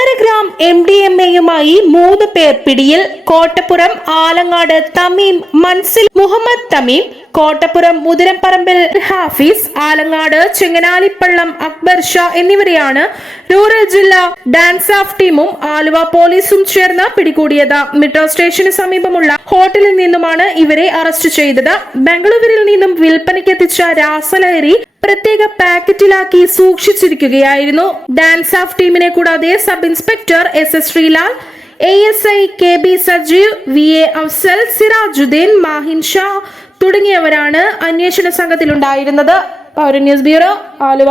ഒന്നര gram M D M എയുമായി മൂന്ന് പേർ പിടിയിൽ കോട്ടപ്പുറം ആലങ്ങാട് തമീം മൻസിൽ മുഹമ്മദ് തമീം കോട്ടപ്പുറം മുതിരംപറമ്പിൽ ഹാഫീസ് ആലങ്ങാട് ചെങ്ങനാലിപ്പള്ളം അക്ബർ ഷാ എന്നിവരെയാണ് റൂറൽ ജില്ലാ ഡാൻസ് ഓഫ് ടീമും ആലുവ പോലീസും ചേർന്ന് പിടികൂടിയത്. മെട്രോ സ്റ്റേഷന് സമീപമുള്ള ഹോട്ടലിൽ നിന്നുമാണ് ഇവരെ അറസ്റ്റ് ചെയ്തത്. ബംഗളൂരുവിൽ നിന്നും വിൽപ്പനയ്ക്കെത്തിച്ച രാസലഹരി പ്രത്യേക പാക്കറ്റിലാക്കി സൂക്ഷിച്ചിരിക്കുകയായിരുന്നു. ഡാൻസ് ഓഫ് ടീമിനെ കൂടാതെ sub inspector S S Sreelal A S I K B Sajeev V A Afsal Sirajuddin Mahin Shah തുടങ്ങിയവരാണ് അന്വേഷണ സംഘത്തിലുണ്ടായിരുന്നത്. പൗര news bureau Aluva.